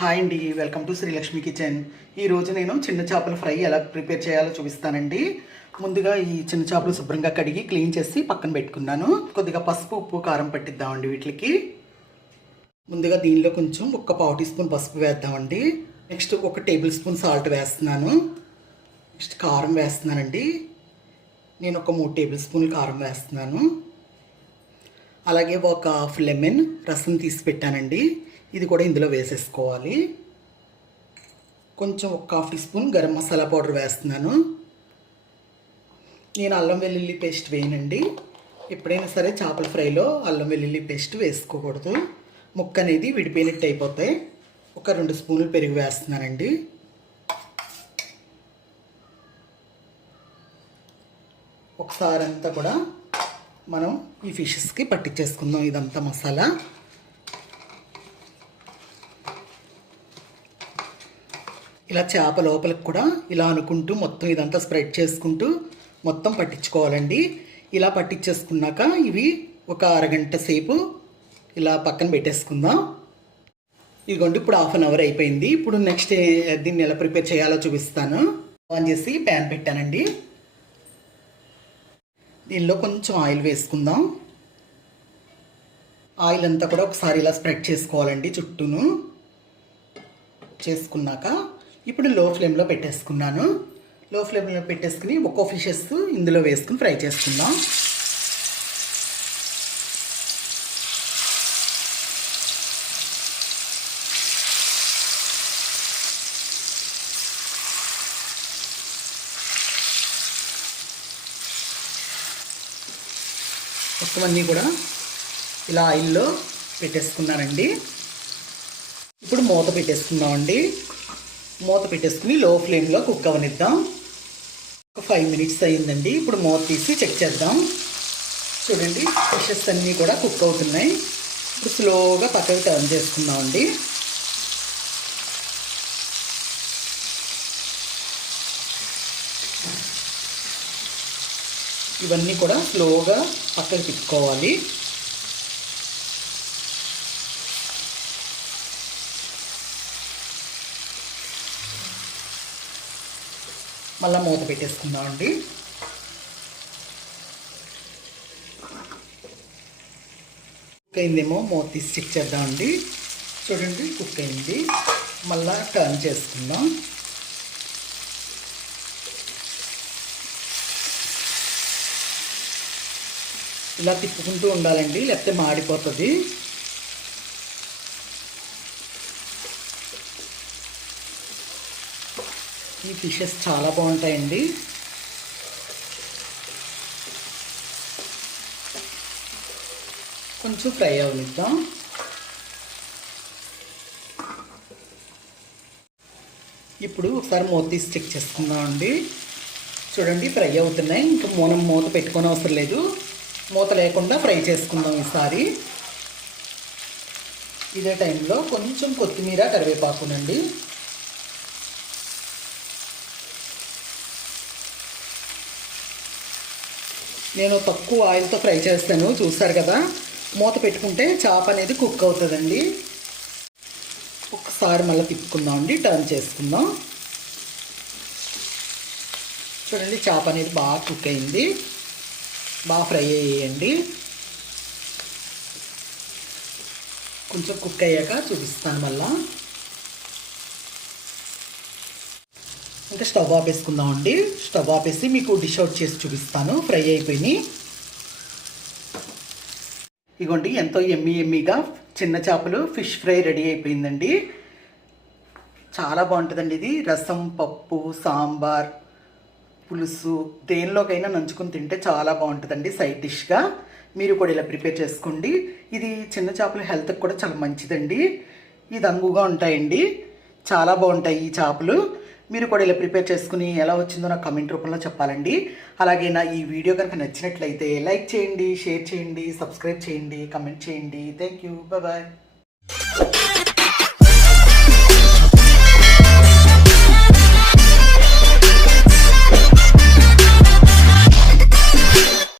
Hi అండి welcome to Srilakshmi kitchen. ఈరోజు నేను చిన్న చేపల ఫ్రై ఎలా ప్రిపేర్ చేయాలో చూపిస్తానండి. ముందుగా ఈ చిన్న చేపలు శుభ్రంగా కడిగి క్లీన్ చేసి పక్కన పెట్టుకున్నాను. కొద్దిగా పసుపు ఉప్పు కారం పట్టిద్దామండి వీటికి. ముందుగా దీనిలో కొంచెం ఒక్క పావు టీ స్పూన్ పసుపు వేద్దామండి. నెక్స్ట్ ఒక టేబుల్ స్పూన్ సాల్ట్ వేస్తున్నాను. నెక్స్ట్ కారం వేస్తున్నానండి. నేను ఒక మూడు టేబుల్ స్పూన్లు కారం వేస్తున్నాను. అలాగే ఒక హాఫ్ లెమన్ రసం తీసి పెట్టానండి. ఇది కూడా ఇందులో వేసేసుకోవాలి. కొంచెం ఒక half teaspoon garam masala powder వేస్తున్నాను. నేను అల్లం వెల్లుల్లి పేస్ట్ వేయనండి. ఎప్పుడైనా సరే చేపల ఫ్రైలో అల్లం వెల్లుల్లి పేస్ట్ వేసుకోకూడదు. ముక్క అనేది విడిపోయినట్టు అయిపోతాయి. ఒక రెండు స్పూన్లు పెరుగు వేస్తున్నానండి. ఒకసారి అంతా కూడా మనం ఈ ఫిషెస్కి పట్టించేసుకుందాం ఇదంతా మసాలా. ఇలా చేప లోపలికి కూడా ఇలా అనుకుంటూ మొత్తం ఇదంతా స్ప్రెడ్ చేసుకుంటూ మొత్తం పట్టించుకోవాలండి. ఇలా పట్టించేసుకున్నాక ఇవి ఒక అరగంట సేపు ఇలా పక్కన పెట్టేసుకుందాం. ఇదిగోండి ఇప్పుడు హాఫ్ అన్ అవర్ అయిపోయింది. ఇప్పుడు నెక్స్ట్ దీన్ని ఎలా ప్రిపేర్ చేయాలో చూపిస్తాను. ఆన్ చేసి ప్యాన్ పెట్టానండి. దీనిలో కొంచెం ఆయిల్ వేసుకుందాం. ఆయిల్ అంతా కూడా ఒకసారి ఇలా స్ప్రెడ్ చేసుకోవాలండి చుట్టూను. చేసుకున్నాక ఇప్పుడు లో ఫ్లేమ్లో పెట్టేసుకున్నాను. లో ఫ్లేమ్లో పెట్టేసుకుని ఒక్కో ఫిషెస్ ఇందులో వేసుకుని ఫ్రై చేసుకుందాం. మొత్తం అన్నీ కూడా ఇలా ఆయిల్లో పెట్టేసుకున్నానండి. ఇప్పుడు మూత పెట్టేసుకుందామండి. మూత పెట్టేసుకుని లో ఫ్లేమ్లో కుక్ అవనిద్దాం. ఒక ఫైవ్ మినిట్స్ అయ్యిందండి. ఇప్పుడు మూత తీసి చెక్ చేద్దాం. చూడండి ఫిషెస్ అన్నీ కూడా కుక్ అవుతున్నాయి. ఇప్పుడు స్లోగా పక్కకి టర్న్ చేసుకుందామండి. ఇవన్నీ కూడా స్లోగా పక్కకి తిప్పుకోవాలి. మళ్ళీ మూత పెట్టేసుకుందామండి కుక్ అయిందేమో మూత తీసి చెక్ చేద్దామండి చూడండి కుక్ అయింది. మళ్ళా టర్న్ చేసుకుందాం. ఇలా తిప్పుకుంటూ ఉండాలండి లేకపోతే మాడిపోతుంది. ఈ ఫిషెస్ చాలా బాగుంటాయండి. కొంచెం ఫ్రై అవనిద్దాం ఇప్పుడు ఒకసారి మూత తీసి చెక్ చేసుకుందాం అండి చూడండి ఫ్రై అవుతున్నాయి. ఇంకా మూనం మూత పెట్టుకోని అవసరం లేదు. మూత లేకుండా ఫ్రై చేసుకుందాం ఈసారి. ఇదే టైంలో కొంచెం కొత్తిమీర కరివేపాకునండి. నేను తక్కువ ఆయిల్తో ఫ్రై చేస్తాను చూస్తారు కదా? మూత పెట్టుకుంటే చేప అనేది కుక్ అవుతుందండి. ఒకసారి మళ్ళీ తిప్పుకుందాం అండి టర్న్ చేసుకుందాం. చూడండి చేప అనేది బాగా కుక్ అయింది. బాగా ఫ్రై అయ్యేయండి కొంచెం కుక్ అయ్యాక చూపిస్తాను మళ్ళా. ఇంకా స్టవ్ ఆపేసుకుందాం అండి స్టవ్ ఆపేసి మీకు డిష్ అవుట్ చేసి చూపిస్తాను. ఫ్రై అయిపోయినాయి. ఇగోండి ఎంతో ఎమ్మి ఎమ్మిగా చిన్న చేపలు ఫిష్ ఫ్రై రెడీ అయిపోయిందండి. చాలా బాగుంటుందండి ఇది. రసం పప్పు సాంబార్ పులుసు దేనిలోకైనా నంచుకుని తింటే చాలా బాగుంటుందండి సైడ్ డిష్గా మీరు కూడా ఇలా ప్రిపేర్ చేసుకోండి. ఇది చిన్న చేపల హెల్త్కి కూడా చాలా మంచిదండి. ఇది అంగుగా ఉంటాయండి. చాలా బాగుంటాయి ఈ చేపలు. మీరు కూడా ఇలా ప్రిపేర్ చేసుకుని ఎలా వచ్చిందో నాకు కమెంట్ రూపంలో చెప్పాలండి. అలాగే నా ఈ వీడియో కనుక నచ్చినట్లయితే లైక్ చేయండి షేర్ చేయండి సబ్స్క్రైబ్ చేయండి కమెంట్ చేయండి. Thank you bye